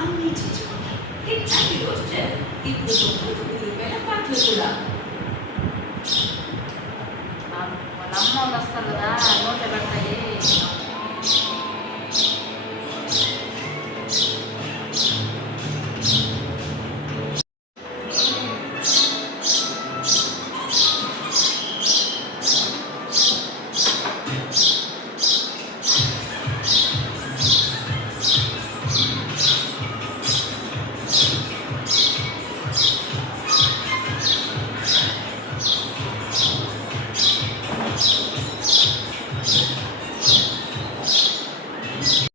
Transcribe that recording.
అన్ని చూసుకుంటారు. ఇట్లాంటి రోస్టర్ ఇప్పుడు 99 రూపాయల పాటలు కూడా. వాళ్ళ అమ్మ వాళ్ళు వస్తారు కదా నోట పెడతాయి